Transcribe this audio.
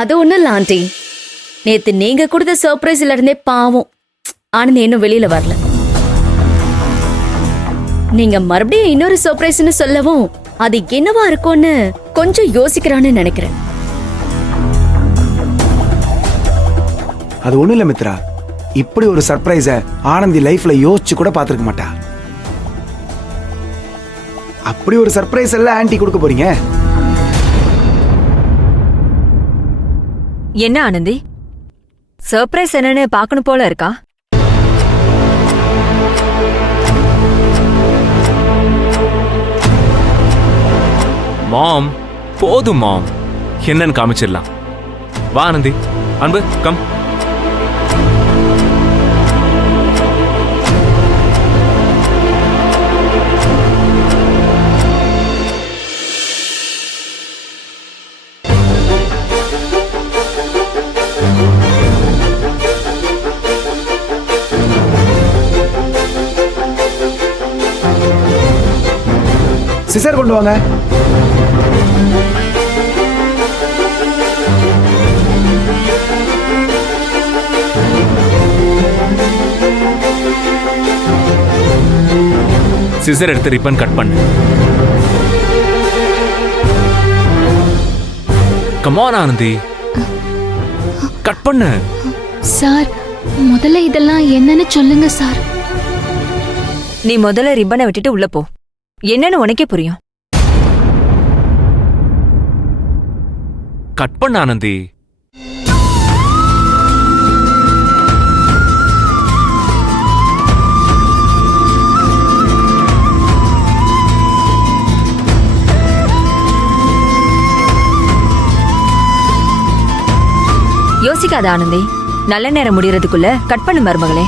அது ஒண்ணும் இல்ல ஆண்டி. நேத்து நீங்க கொடுத்த சர்ப்ரைஸ்ல இருந்தே பாவம் ஆனந்தி இன்னும் வெளியில வரல. நீங்க மறுபடியும் இன்னொரு சர்ப்ரைஸ்னு சொல்லவும் அது என்னவா இருக்கும்னு கொஞ்சம் யோசிக்கிறான்னு நினைக்கிறேன். அது ஒண்ணும் இல்ல மித்ரா, இப்படி ஒரு சர்ப்ரைஸ ஆனந்தி லைஃப்ல யோசிச்சு கூட பாத்துருக்க மாட்டா. அப்படி ஒரு சர்ப்ரைஸ் எல்லாம் ஆன்ட்டி கொடுக்க போறீங்க. என்ன ஆனந்தி, சர்ப்ரைஸ் என்னன்னு பார்க்கணும் போல இருக்கா? மாம், போதும் மாம், என்னன்னு காமிச்சிடலாம். வா ஆனந்தி, அன்பு கம். சிசர் கொண்டு வாங்க. சிசர் எடுத்து ரிப்பன் கட் பண்ணு. கம் ஆன் ஆனந்தி, கட் பண்ணு. சார், முதல்ல இதெல்லாம் என்னன்னு சொல்லுங்க சார். நீ முதல்ல ரிப்பனை விட்டுட்டு உள்ள போ. என்னன்னு உனக்கே புரியும். கட் பண்ண ஆனந்தி. யோசிக்காத ஆனந்தி, நல்ல நேரம் முடியறதுக்குள்ள கட் பண்ணு மருமகளே.